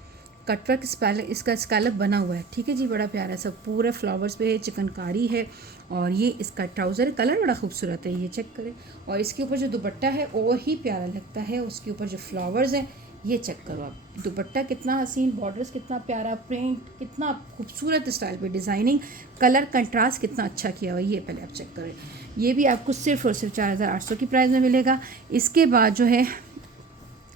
कटवर्क इसका स्कैलप बना हुआ है, ठीक है जी। बड़ा प्यारा सा पूरा फ्लावर्स पे है, चिकनकारी है, और ये इसका ट्राउज़र कलर बड़ा खूबसूरत है, ये चेक करें। और इसके ऊपर जो दुपट्टा है और ही प्यारा लगता है, उसके ऊपर जो फ्लावर्स हैं, ये चेक करो आप, दुपट्टा कितना हसीन, बॉर्डर्स कितना प्यारा, प्रिंट कितना खूबसूरत स्टाइल पे, डिज़ाइनिंग, कलर कंट्रास्ट कितना अच्छा किया हुआ है, ये पहले आप चेक करें। ये भी आपको सिर्फ और सिर्फ 4800 की प्राइस में मिलेगा। इसके बाद जो है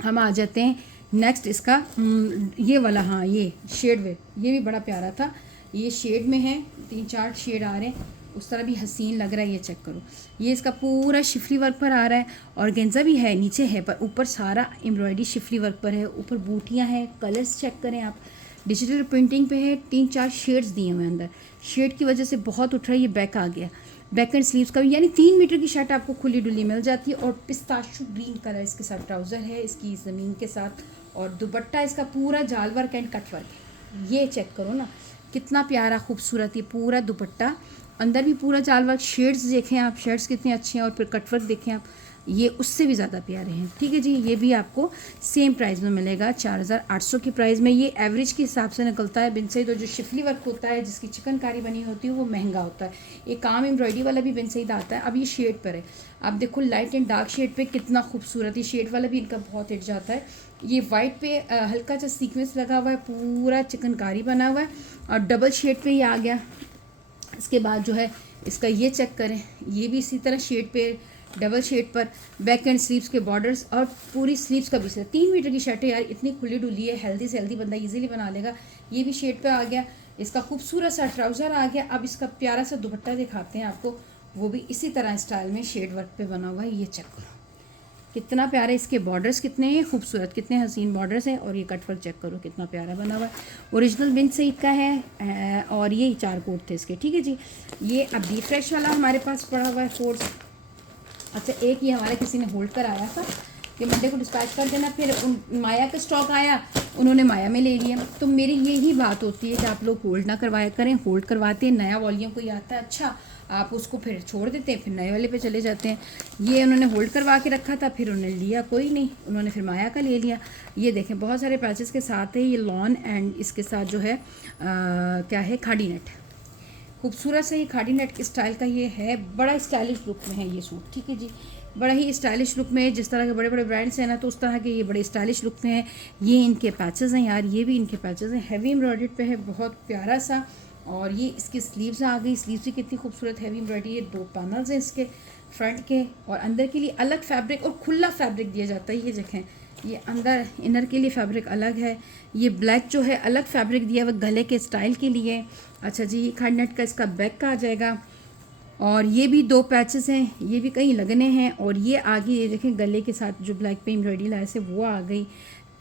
हम आ जाते हैं नेक्स्ट इसका ये वाला, हाँ ये शेड वे, ये भी बड़ा प्यारा था, ये शेड में है, 3-4 शेड आ रहे हैं, उस तरह भी हसीन लग रहा है। ये चेक करो, ये इसका पूरा शिफली वर्क पर आ रहा है, और गेंजा भी है, नीचे है, पर ऊपर सारा एम्ब्रॉयडरी शिफली वर्क पर है, ऊपर बूटियाँ हैं, कलर्स चेक करें आप, डिजिटल प्रिंटिंग पे है, 3-4 शेड्स दिए हुए अंदर, शेड की वजह से बहुत उठ रहा है। ये बैक आ गया, बैक एंड स्लीव्स का भी, यानी 3 मीटर की शर्ट आपको खुली डुली मिल जाती है। और पिस्ताशू ग्रीन कलर इसके साथ ट्राउज़र है इसकी ज़मीन के साथ, और दुपट्टा इसका पूरा जाल वर्क एंड कट वर्क है। ये चेक करो ना, कितना प्यारा खूबसूरत ये पूरा दुपट्टा, अंदर भी पूरा जाल वर्क, शेड्स देखें आप, शेड्स कितने अच्छे हैं, और फिर कट वर्क देखें आप, ये उससे भी ज़्यादा प्यारे हैं, ठीक है जी। ये भी आपको सेम प्राइस में मिलेगा, 4800 की प्राइस में। ये एवरेज के हिसाब से निकलता है बिन सईद, और जो शिफली वर्क होता है जिसकी चिकनकारी बनी होती है वो महंगा होता है। एक काम एम्ब्रॉयडरी वाला भी बिन सईद आता है। अब ये शेड पर है, आप देखो लाइट एंड डार्क शेड पे कितना खूबसूरत, ये शेड वाला भी इनका बहुत हिट जाता है। ये वाइट पे हल्का सा सीक्वेंस लगा हुआ है, पूरा चिकनकारी बना हुआ है, और डबल शेड पे ये आ गया। इसके बाद जो है इसका ये चेक करें, ये भी इसी तरह शेड पे, डबल शेड पर, बैक एंड स्लीव्स के बॉर्डर्स, और पूरी स्लीव्स का भी 3 मीटर की शर्ट है यार, इतनी खुली डुली है, हेल्दी से हेल्दी बंदा इजीली बना लेगा। ये भी शेड पे आ गया, इसका खूबसूरत सा ट्राउज़र आ गया। अब इसका प्यारा सा दुपट्टा दिखाते हैं आपको, वो भी इसी तरह स्टाइल में शेड वर्क पे बना हुआ है। ये चेक करो कितना प्यारा, इसके बॉर्डर्स कितने हैं खूबसूरत, कितने हसीन बॉर्डर्स हैं, और ये कट वर्क चेक करो कितना प्यारा बना हुआ है। ओरिजिनल बिन सईद का है, और ये 4 कोट थे इसके, ठीक है जी। ये अब बी फ्रेश वाला हमारे पास पड़ा हुआ है कोर्स। अच्छा, एक ये हमारा किसी ने होल्ड कर आया था कि मंडे को डिस्पैच कर देना, फिर माया का स्टॉक आया, उन्होंने माया में ले लिया। तो मेरी यही बात होती है कि आप लोग होल्ड ना करवाया करें, होल्ड करवाते हैं, नया वॉल्यूम कोई आता है अच्छा, आप उसको फिर छोड़ देते हैं, फिर नए वाले पे चले जाते हैं। ये उन्होंने होल्ड करवा के रखा था, फिर उन्होंने लिया कोई नहीं, उन्होंने फिर माया का ले लिया। ये देखें बहुत सारे पैचेस के साथ है ये लॉन, एंड इसके साथ जो है क्या है, खाड़ी नेट। खूबसूरत सा ये खाड़ी नेट के स्टाइल का ये है, बड़ा स्टाइलिश लुक में है ये सूट। ठीक है जी, बड़ा ही स्टाइलिश लुक में है। जिस तरह के बड़े बड़े ब्रांड्स हैं ना, तो उस तरह के ये बड़े स्टाइलिश लुक में है। ये इनके पैचेस हैं यार, ये भी इनके पैचेस हैं, हैवी एम्ब्रॉयडर्ड पे है, बहुत प्यारा सा। और ये इसकी स्लीव्स आ गई, स्लीव्स भी कितनी खूबसूरत हैवी एम्ब्रॉयडरी है। 2 पैनल्स हैं इसके फ्रंट के, और अंदर के लिए अलग फैब्रिक और खुला फैब्रिक दिया जाता है। ये देखें, ये अंदर इनर के लिए फैब्रिक अलग है, ये ब्लैक जो है अलग फैब्रिक दिया हुआ गले के स्टाइल के लिए। अच्छा जी, खाड़ी नेट का इसका बैक का आ जाएगा, और ये भी 2 पैचेस हैं, ये भी कहीं लगने हैं। और ये आगे ये देखें गले के साथ जो ब्लैक पे एम्ब्रॉयडरी लाए से वो आ गई।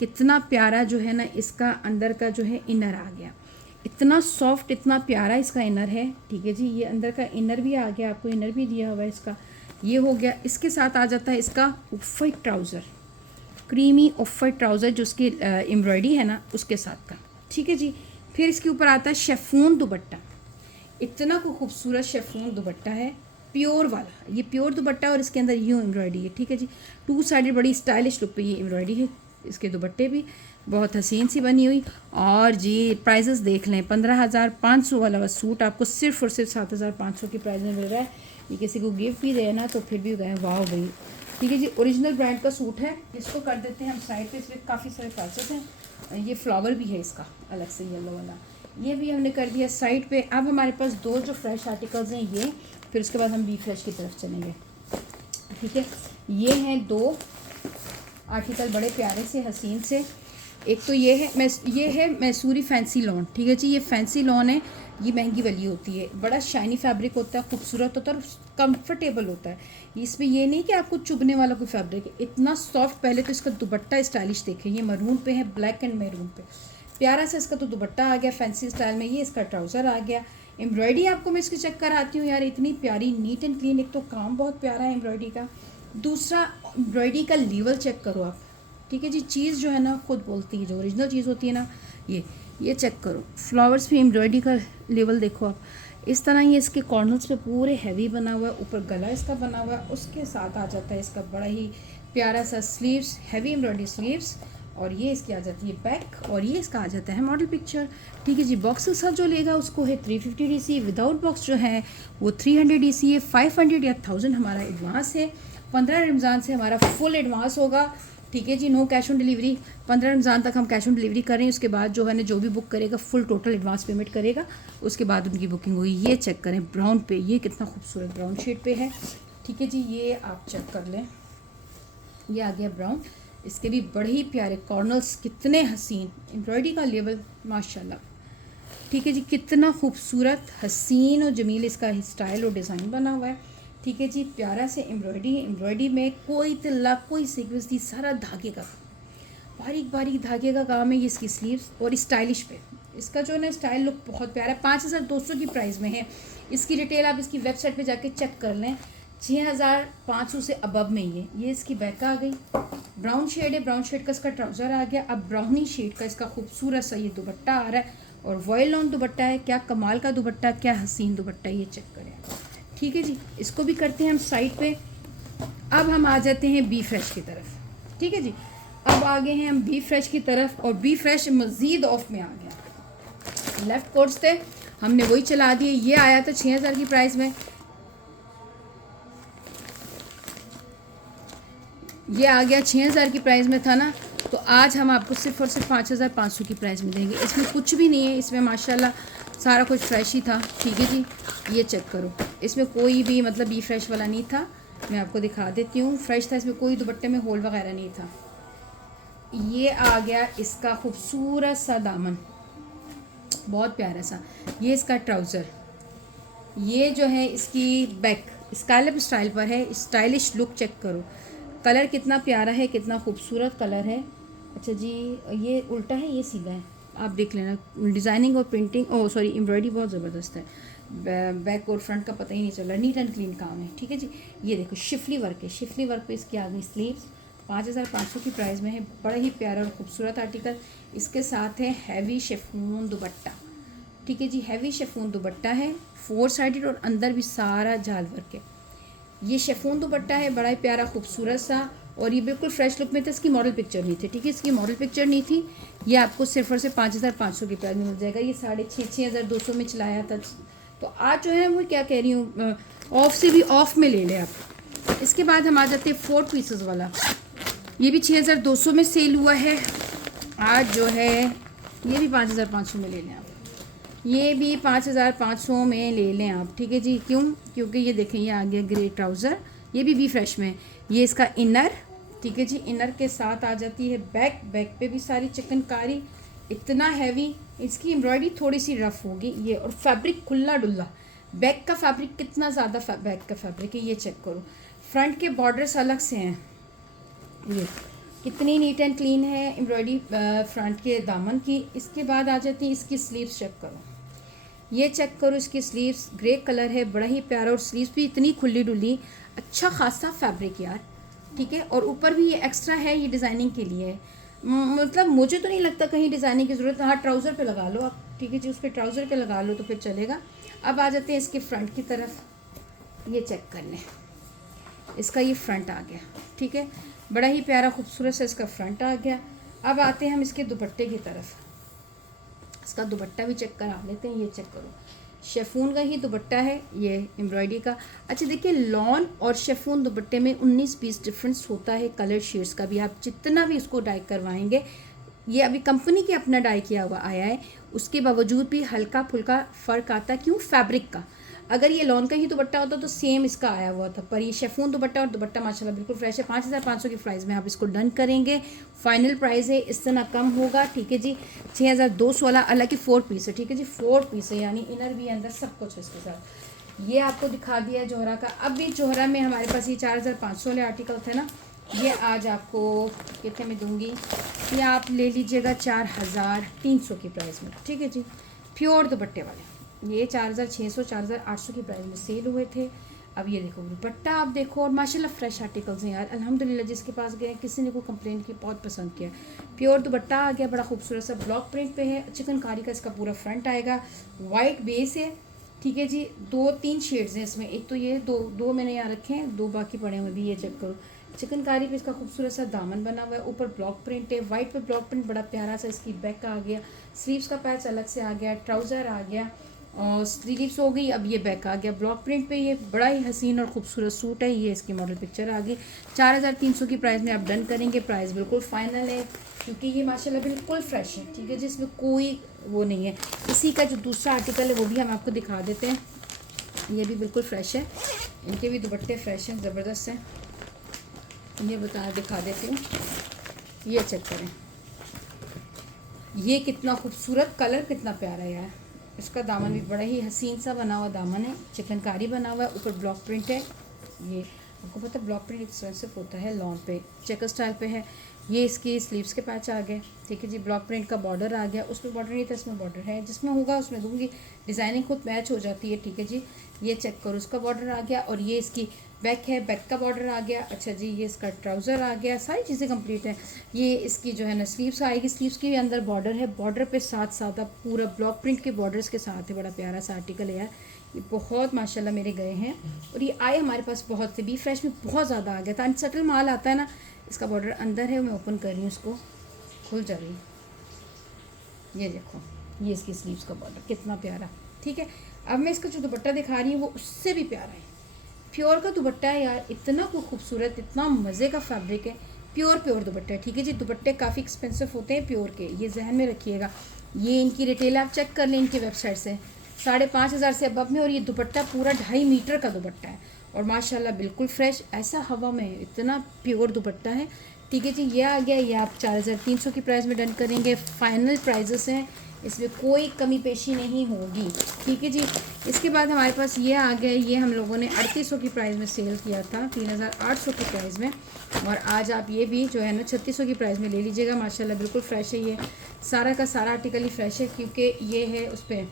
कितना प्यारा जो है ना इसका अंदर का जो है इनर आ गया, इतना सॉफ्ट, इतना प्यारा इसका इनर है। ठीक है जी, ये अंदर का इनर भी आ गया, आपको इनर भी दिया हुआ है इसका, ये हो गया। इसके साथ आ जाता है इसका of white trouser, creamy of white trouser जो उसकी एम्ब्रॉयडरी है ना उसके साथ का। ठीक है जी, फिर इसके ऊपर आता है शेफून दुपट्टा। इतना को खूबसूरत शेफून दुपट्टा है, प्योर वाला, ये प्योर दुपट्टा, और इसके अंदर यूँ एम्ब्रॉयडरी है। ठीक है जी, 2 साइडेड बड़ी स्टाइलिश लुक पे ये एम्ब्रॉयडरी है। इसके दुपट्टे भी बहुत हसीन सी बनी हुई। और जी प्राइजेस देख लें, 15,500 वाला सूट आपको सिर्फ और सिर्फ 7,500 की प्राइस में मिल रहा है। ये किसी को गिफ्ट भी दे ना तो फिर भी गए वाह भाई। ठीक है जी, ओरिजिनल ब्रांड का सूट है। इसको कर देते हैं हम साइड पे, इसमें काफ़ी सारे पैचेस हैं। ये फ्लावर भी है इसका अलग से येलो वाला, ये भी हमने कर दिया साइड पे। अब हमारे पास 2 जो फ्रेश आर्टिकल्स हैं ये, फिर उसके बाद हम बी फ्रेश की तरफ चलेंगे। ठीक है, ये हैं 2 आर्टिकल बड़े प्यारे से हसीन से। एक तो ये है मैसूरी फैंसी लॉन। ठीक है जी, ये फैंसी लॉन है, ये महंगी वाली होती है, बड़ा शाइनी फैब्रिक होता है, खूबसूरत होता है और कंफर्टेबल होता है। इसमें ये नहीं कि आपको चुभने वाला कोई फैब्रिक है, इतना सॉफ्ट। पहले तो इसका दुपट्टा स्टाइलिश देखें, ये मरून पे है, ब्लैक एंड मैरून पे, प्यारा सा इसका तो दुपट्टा आ गया फैंसी स्टाइल में। ये इसका ट्राउज़र आ गया। एम्ब्रॉयडरी आपको मैं इसकी चेक कराती हूँ यार, इतनी प्यारी, नीट एंड क्लीन। एक तो काम बहुत प्यारा है एम्ब्रॉयडरी का, दूसरा एम्ब्रॉयडरी का लेवल चेक करो आप। ठीक है जी, चीज़ जो है ना खुद बोलती है, जो ओरिजिनल चीज़ होती है ना, ये चेक करो। फ्लावर्स पे एम्ब्रॉयडरी का लेवल देखो आप, इस तरह ये इसके कॉर्नर्स पे पूरे हैवी बना हुआ है, ऊपर गला इसका बना हुआ है, उसके साथ आ जाता है इसका बड़ा ही प्यारा सा स्लीव्स, हैवी एम्ब्रॉयडरी स्लीव्स, और ये इसकी आ जाती है बैक, और ये इसका आ जाता है मॉडल पिक्चर। ठीक है जी, बॉक्स के साथ जो लेगा उसको है 350 DC, विदाउट बॉक्स जो है वो 300 DC है। 500 या 1000 हमारा एडवांस है। 15 रमज़ान से हमारा फुल एडवांस होगा। ठीक है जी, नो कैश ऑन डिलीवरी। 15 रमज़ान तक हम कैश ऑन डिलीवरी करें, उसके बाद जो है ना जो भी बुक करेगा फुल टोटल एडवांस पेमेंट करेगा, उसके बाद उनकी बुकिंग होगी। ये चेक करें ब्राउन पे, ये कितना खूबसूरत ब्राउन शेड पे है। ठीक है जी, ये आप चेक कर लें, ये आ गया ब्राउन। इसके भी बड़े ही प्यारे कॉर्नर्स, कितने हसीन, एम्ब्रॉयडरी का लेवल माशाल्लाह। ठीक है जी, कितना खूबसूरत, हसीन और जमील इसका स्टाइल और डिज़ाइन बना हुआ है। ठीक है जी, प्यारा से एम्ब्रॉयडरी में कोई तिल्ला, कोई सीक्वेंस नहीं, सारा धागे का, बारीक बारीक धागे का काम है। ये इसकी स्लीव्स और स्टाइलिश पे इसका जो है ना स्टाइल लुक बहुत प्यारा है। 5,200 की प्राइस में है। इसकी डिटेल आप इसकी वेबसाइट पे जाके चेक कर लें। 6,500 से अबव में ये इसकी बैक आ गई। ब्राउन शेड है, ब्राउन शेड का इसका ट्राउज़र आ गया। अब ब्राउनी शेड का इसका खूबसूरत सा ये दुपट्टा आ रहा है, और वॉयल लॉन दुपट्टा है। क्या कमाल का दुपट्टा, क्या हसीन दुपट्टा, ये चेक करें। ठीक है जी, इसको भी करते हैं हम साइड पे। अब हम आ जाते हैं बी फ्रेश की तरफ। ठीक है जी, अब आ गए हैं हम बी फ्रेश की तरफ, और बी फ्रेश मज़ीद ऑफ में आ गया। लेफ़्ट कोट्स थे, हमने वही चला दिए। ये आया था 6,000 की प्राइस में, ये आ गया 6,000 की प्राइस में था ना, तो आज हम आपको सिर्फ और सिर्फ 5,500 की प्राइस में देंगे। इसमें कुछ भी नहीं है, इसमें माशाल्लाह सारा कुछ फ्रेश ही था। ठीक है जी, ये चेक करो, इसमें कोई भी मतलब बी फ्रेश वाला नहीं था। मैं आपको दिखा देती हूँ, फ्रेश था, इसमें कोई दुपट्टे में होल वगैरह नहीं था। ये आ गया इसका खूबसूरत सा दामन, बहुत प्यारा सा। ये इसका ट्राउज़र, ये जो है इसकी बैक स्कैलप स्टाइल पर है। स्टाइलिश लुक चेक करो, कलर कितना प्यारा है, कितना खूबसूरत कलर है। अच्छा जी, ये उल्टा है, ये सीधा है, आप देख लेना। डिज़ाइनिंग और प्रिंटिंग, ओ सॉरी, एम्ब्रॉयडरी बहुत ज़बरदस्त है। बैक और फ्रंट का पता ही नहीं चल रहा, नीट एंड क्लीन काम है। ठीक है जी, ये देखो शिफली वर्क है, शिफली वर्क पे इसकी आ गई स्लीव्स। 5,500 की प्राइस में है, बड़ा ही प्यारा और खूबसूरत आर्टिकल। इसके साथ है हैवी शिफॉन दुपट्टा, ठीक है जी। हैवी शेफून दुपट्टा है, 4 साइडेड और अंदर भी सारा जाल वर्क है। ये शेफून दुपट्टा है, बड़ा ही प्यारा खूबसूरत सा, और ये बिल्कुल फ्रेश लुक में था। इसकी मॉडल पिक्चर नहीं थी, ठीक है, इसकी मॉडल पिक्चर नहीं थी। ये आपको सिर्फ और सिर्फ 5500 की प्राइस में मिल जाएगा। ये 6,500 में चलाया था। तो आज जो है वो क्या कह रही हूँ, ऑफ से भी ऑफ में ले लें आप। इसके बाद हम आ जाते हैं 4 पीसेस वाला। ये भी 6,200 में सेल हुआ है आज जो है। ये भी 5,500 में ले लें आप। ये भी 5,500 में ले लें आप, ठीक है जी। क्यों? क्योंकि ये देखें, ये आ गया ग्रे ट्राउज़र, ये भी फ्रेश में। ये इसका इनर, ठीक है जी। इनर के साथ आ जाती है बैक। बैक पे भी सारी चिकनकारी, इतना हैवी। इसकी एम्ब्रॉयडरी थोड़ी सी रफ़ होगी ये, और फैब्रिक खुला डुल्ला। बैक का फैब्रिक कितना ज़्यादा बैक का फैब्रिक है, ये चेक करो। फ्रंट के बॉर्डर्स अलग से हैं, ये कितनी नीट एंड क्लीन है एम्ब्रॉयडरी फ्रंट के दामन की। इसके बाद आ जाती है इसकी स्लीव्स, चेक करो, ये चेक करो। इसकी स्लीव्स ग्रे कलर है, बड़ा ही प्यारा, और स्लीव्स भी इतनी खुली डुली, अच्छा खासा फैब्रिक यार, ठीक है। और ऊपर भी ये एक्स्ट्रा है, ये डिज़ाइनिंग के लिए है। मतलब मुझे तो नहीं लगता कहीं डिज़ाइनिंग की ज़रूरत। हाँ, ट्राउज़र पे लगा लो आप, ठीक है जी, उस पर ट्राउज़र पे लगा लो तो फिर चलेगा। अब आ जाते हैं इसके फ्रंट की तरफ, ये चेक कर लें। इसका ये फ्रंट आ गया, ठीक है, बड़ा ही प्यारा खूबसूरत सा इसका फ्रंट आ गया। अब आते हैं हम इसके दुपट्टे की तरफ। इसका दुपट्टा भी चेक करा लेते हैं, ये चेक करो। शेफून का ही दुपट्टा है ये एम्ब्रॉयडरी का। अच्छा देखिए, लॉन और शेफून दुपट्टे में 19-20 डिफरेंस होता है कलर शेड्स का भी। आप जितना भी इसको डाई करवाएंगे, ये अभी कंपनी के अपना डाई किया हुआ आया है, उसके बावजूद भी हल्का फुल्का फ़र्क आता है। क्यों? फैब्रिक का। अगर ये लॉन का ही दुपट्टा होता तो सेम इसका आया हुआ था, पर ये शेफून दुपट्टा, और दुपट्टा माशाल्लाह बिल्कुल फ्रेश है। 5,500 की प्राइस में आप इसको डन करेंगे। फाइनल प्राइस है, इससे ना कम होगा, ठीक है जी। 6,200 वाला, हालांकि 4 पीस है, ठीक है जी, 4 पीस है, यानी इनर भी अंदर सब कुछ है इसके साथ। ये आपको दिखा दिया है जोहरा का। अब भी जोहरा में हमारे पास ये 4,500 वाले आर्टिकल थे ना, ये आज आपको कितने में दूंगी, ये आप ले लीजिएगा 4,300 की प्राइस में, ठीक है जी। प्योर दुपट्टे वाले ये 4,600 4,800 की प्राइस में सेल हुए थे। अब ये देखो दुपट्टा, आप देखो, और माशाल्लाह फ्रेश आर्टिकल्स हैं यार, अल्हम्दुलिल्लाह। जिसके पास गए किसी ने कोई कंप्लेंट की, बहुत पसंद किया। प्योर दुपट्टा आ गया, बड़ा खूबसूरत सा ब्लॉक प्रिंट पे है, चिकनकारी का इसका पूरा फ्रंट आएगा, वाइट बेस है, ठीक है जी। 2-3 शेड्स हैं इसमें, एक तो ये दो मैंने यहाँ रखे हैं, 2 बाकी पड़े हुए भी, ये चेक करो। चिकनकारी पे इसका खूबसूरत सा दामन बना हुआ है, ऊपर ब्लॉक प्रिंट है, वाइट पे ब्लॉक प्रिंट, बड़ा प्यारा सा। इसकी बैक आ गया, स्लीव्स का पैच अलग से आ गया, ट्राउज़र आ गया, और स्लीव्स हो गई। अब ये बैक आ गया ब्लॉक प्रिंट पे, ये बड़ा ही हसीन और खूबसूरत सूट है। ये इसकी मॉडल पिक्चर आ गई। 4,300 की प्राइस में आप डन करेंगे। प्राइस बिल्कुल फाइनल है, क्योंकि ये माशाल्लाह बिल्कुल फ्रेश है, ठीक है, जिसमें कोई वो नहीं है। इसी का जो दूसरा आर्टिकल है वो भी हम आपको दिखा देते हैं, ये भी बिल्कुल फ्रेश है। इनके भी दुपट्टे फ्रेश हैं, ज़बरदस्त हैं। ये दिखा देती हूँ, ये चेक करें, ये कितना खूबसूरत कलर, कितना प्यारा है यार। इसका दामन भी बड़ा ही हसीन सा बना हुआ दामन है, चिकनकारी बना हुआ है, ऊपर ब्लॉक प्रिंट है। ये आपको पता है ब्लॉक प्रिंट एक्सपेंसिव होता है, लॉन पे चेकर स्टाइल पे है। ये इसकी स्लीव्स के पैच आ गए, ठीक है जी। ब्लॉक प्रिंट का बॉर्डर आ गया, उसमें बॉर्डर नहीं था, इसमें बॉर्डर है, जिसमें होगा उसमें दूंगी। डिज़ाइनिंग खुद मैच हो जाती है, ठीक है जी। ये चेक करो, उसका बॉर्डर आ गया, और ये इसकी बैक है, बैक का बॉर्डर आ गया। अच्छा जी, ये इसका ट्राउज़र आ गया, सारी चीज़ें कंप्लीट हैं। ये इसकी जो है ना स्लीव्स आएगी, स्लीव्स के भी अंदर बॉर्डर है, बॉर्डर पे साथ साथ अब पूरा ब्लॉक प्रिंट के बॉर्डर्स के साथ है। बड़ा प्यारा सा आर्टिकल है यार, ये बहुत माशाल्लाह मेरे गए हैं, और ये आए हमारे पास बहुत से। बी फ्रेश में बहुत ज़्यादा आ गया था, अनसटल माल आता है ना। इसका बॉर्डर अंदर है, मैं ओपन कर रही हूँ, इसको खुल जा रही, ये देखो, ये इसकी स्लीव्स का बॉर्डर कितना प्यारा, ठीक है। अब मैं इसका जो दुपट्टा दिखा रही हूँ वो उससे भी प्यारा है। प्योर का दुपट्टा है यार, इतना खूबसूरत, इतना मज़े का फैब्रिक है। प्योर दुपट्टा है, ठीक है जी। दुपट्टे काफ़ी एक्सपेंसिव होते हैं प्योर के, ये जहन में रखिएगा। ये इनकी रिटेल आप चेक कर लें इनकी वेबसाइट से, 5,500 से अबव में, और ये दुपट्टा पूरा 2.5 मीटर का दुपट्टा है, और माशाल्लाह बिल्कुल फ्रेश, ऐसा हवा में इतना प्योर दुपट्टा है, ठीक है जी। ये आ गया, ये आप 4,300 की प्राइस में डन करेंगे। फाइनल प्राइजेस हैं, इसमें कोई कमी पेशी नहीं होगी, ठीक है जी। इसके बाद हमारे पास ये आ गया, ये हम लोगों ने 3,800 की प्राइस में सेल किया था, 3,800 की प्राइस में, और आज आप ये भी जो है ना 3,600 की प्राइस में ले लीजिएगा। माशाल्लाह बिल्कुल फ्रेश है, ये सारा का सारा आर्टिकल ही फ्रेश है, क्योंकि ये है उस पर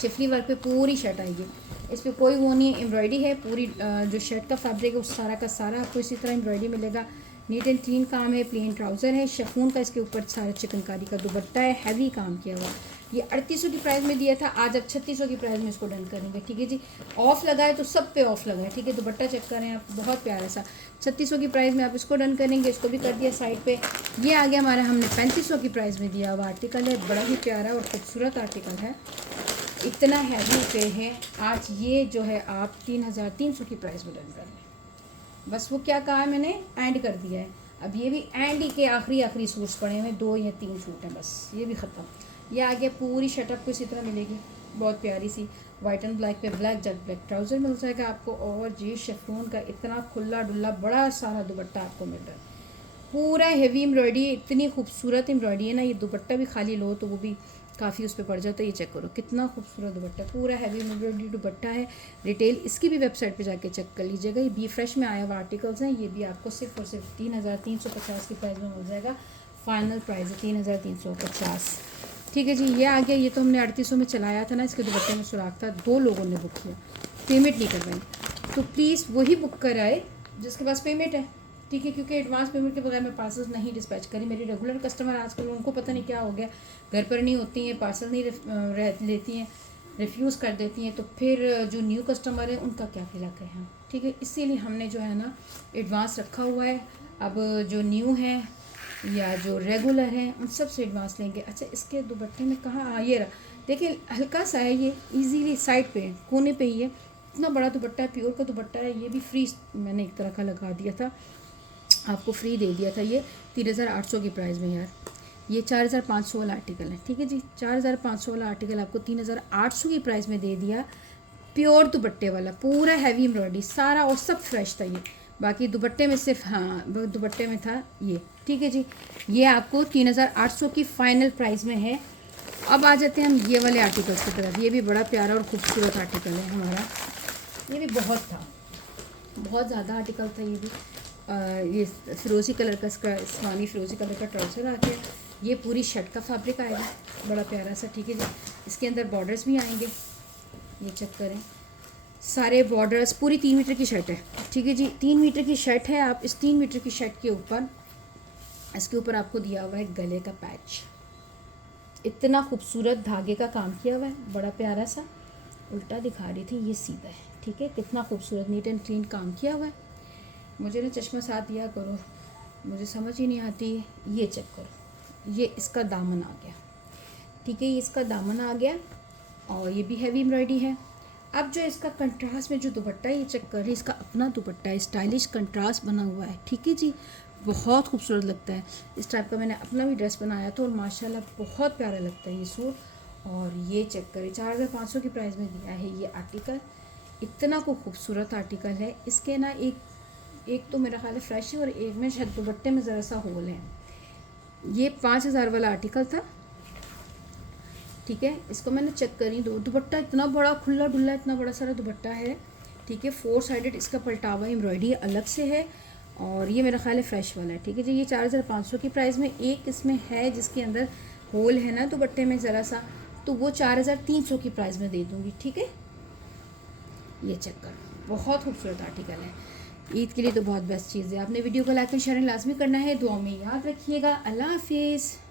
शिफली वर्क पे पूरी शर्ट आएगी, इस पर कोई वो नहीं है, एम्ब्रॉयडरी है पूरी। जो शर्ट का फैब्रिक है उस सारा का सारा आपको इसी तरह एम्ब्रॉयडरी मिलेगा। नीट एंड क्लीन काम है, प्लेन ट्राउज़र है, शेफून का इसके ऊपर सारा चिकनकारी का दुपट्टा है, हैवी काम किया हुआ। ये 3800 की प्राइस में दिया था, आज अब 3600 की प्राइस में इसको डन करेंगे, ठीक है जी। ऑफ लगा है तो सब पे ऑफ लगा है, ठीक है। दुपट्टा चेक करें आप, बहुत प्यारा सा 3600 की प्राइस में आप इसको डन करेंगे। इसको भी कर दिया साइड पे। ये आ गया हमारा, हमने 3500 की प्राइस में दिया हुआ आर्टिकल है, बड़ा ही प्यारा और खूबसूरत आर्टिकल है, इतना हैवी पे है। आज ये जो है आप 3300 की प्राइस में डन कर लें। बस वो क्या कहा है मैंने, एंड कर दिया है। अब ये भी एंड ही के आखिरी सूट्स पड़े हुए, 2 या 3 सूट हैं बस, ये भी ख़त्म। ये आगे पूरी शर्टअप को इसी तरह मिलेगी, बहुत प्यारी सी वाइट एंड ब्लैक पे, ब्लैक जेट ब्लैक ट्राउज़र मिल जाएगा आपको। और ये शिफॉन का इतना खुला डुल्ला बड़ा सारा दुपट्टा आपको मिल रहा है, पूरा हेवी एम्ब्रॉयडरी, इतनी खूबसूरत एम्ब्रॉयडरी है ना। ये दुपट्टा भी खाली लो तो वो भी काफ़ी उस पर पड़ जाता है। ये चेक करो कितना खूबसूरत दुपट्टा, पूरा हैवी एम्ब्रॉयडरी दुपट्टा है। रिटेल इसकी भी वेबसाइट पे जाके चेक कर लीजिएगा। ये बी फ्रेश में आया हुआ आर्टिकल्स हैं, ये भी आपको सिर्फ और सिर्फ 3350 की प्राइस में मिल जाएगा। फाइनल प्राइस है 3350, ठीक है जी। ये आ गया, ये तो हमने 3800 में चलाया था ना, इसके दुपट्टे में सुराख था, 2 लोगों ने बुक किया, पेमेंट नहीं करवाई, तो प्लीज़ वही बुक कराए जिसके पास पेमेंट है, ठीक है। क्योंकि एडवांस पेमेंट के बगैर मैं पार्सल्स नहीं डिस्पैच करी। मेरी रेगुलर कस्टमर आजकल, उनको पता नहीं क्या हो गया, घर पर नहीं होती हैं, पार्सल नहीं लेती हैं, रिफ्यूज़ कर देती हैं, तो फिर जो न्यू कस्टमर है उनका क्या फिला करें हम, ठीक है। इसीलिए हमने जो है ना एडवांस रखा हुआ है। अब जो न्यू है या जो रेगुलर हैं उन सब से एडवांस लेंगे। अच्छा, इसके दुपट्टे में कहाँ, ये रहा, देखिए हल्का सा है, ये इजीली साइड पे कोने पे ही है, इतना बड़ा दुपट्टा है, प्योर का दुपट्टा है। ये भी फ्री मैंने एक तरह का लगा दिया था, आपको फ्री दे दिया था। ये 3800 की प्राइस में यार, ये 4500 वाला आर्टिकल है, ठीक है जी। 4500 वाला आर्टिकल आपको 3800 की प्राइस में दे दिया, प्योर दुपट्टे वाला, पूरा हैवी एम्ब्रॉयडरी सारा, और सब फ्रेश था ये। बाकी दुपट्टे में सिर्फ, हाँ दुपट्टे में था ये, ठीक है जी। ये आपको 3800 की फ़ाइनल प्राइस में है। अब आ जाते हैं हम ये वाले आर्टिकल्स की तरफ। ये भी बड़ा प्यारा और ख़ूबसूरत आर्टिकल है हमारा, ये भी बहुत था, बहुत ज़्यादा आर्टिकल था। ये भी ये फ़िरोज़ी कलर का, इसका इस्लामी फ़िरोज़ी कलर का ट्राउज़र आ गया। ये पूरी शर्ट का फैब्रिक आएगा, बड़ा प्यारा सा, ठीक है जी। इसके अंदर बॉर्डर्स भी आएंगे, ये चेक करें, सारे बॉर्डर्स, पूरी 3 मीटर की शर्ट है, ठीक है जी। 3 मीटर की शर्ट है। आप इस 3 मीटर की शर्ट के ऊपर, इसके ऊपर आपको दिया हुआ है गले का पैच, इतना खूबसूरत धागे का काम किया हुआ है, बड़ा प्यारा सा। उल्टा दिखा रही थी, ये सीधा है, ठीक है। कितना खूबसूरत नीट एंड क्लीन काम किया हुआ है। मुझे ना चश्मा साथ दिया करो, मुझे समझ ही नहीं आती। ये चेक करो, ये इसका दामन आ गया, ठीक है, ये इसका दामन आ गया, और ये भी हैवी एम्ब्रॉयडरी है। अब जो इसका कंट्रास्ट में जो दुपट्टा है, ये चेक कर रही है, इसका अपना दुपट्टा है, स्टाइलिश कंट्रास्ट बना हुआ है, ठीक है जी, बहुत खूबसूरत लगता है। इस टाइप का मैंने अपना भी ड्रेस बनाया था और माशाल्लाह बहुत प्यारा लगता है ये सूट। और ये चेक करें, 4500 की प्राइस में दिया है ये आर्टिकल, इतना को खूबसूरत आर्टिकल है। इसके ना एक तो मेरा ख्याल है फ्रेश है, और एक में शायद दुपट्टे में ज़रा सा होल है। ये 5000 वाला आर्टिकल था, ठीक है। इसको मैंने चेक करी, दुपट्टा इतना बड़ा खुला डुल्ला, इतना बड़ा सारा दुपट्टा है, ठीक है। 4 साइडेड इसका पलटावा एम्ब्रॉयडरी अलग से है, और ये मेरा ख्याल है फ्रेश वाला है, ठीक है जी। ये 4500 की प्राइस में एक इसमें है जिसके अंदर होल है ना दुपट्टे में ज़रा सा, तो वो 4300 की प्राइस में दे दूँगी, ठीक है। ये चेक करो, बहुत खूबसूरत आर्टिकल है, ईद के लिए तो बहुत बेस्ट चीज़ है। आपने वीडियो को लाइक एंड शेयर लाजमी करना है, दुआ में याद रखिएगा। अल्लाह हाफिज़।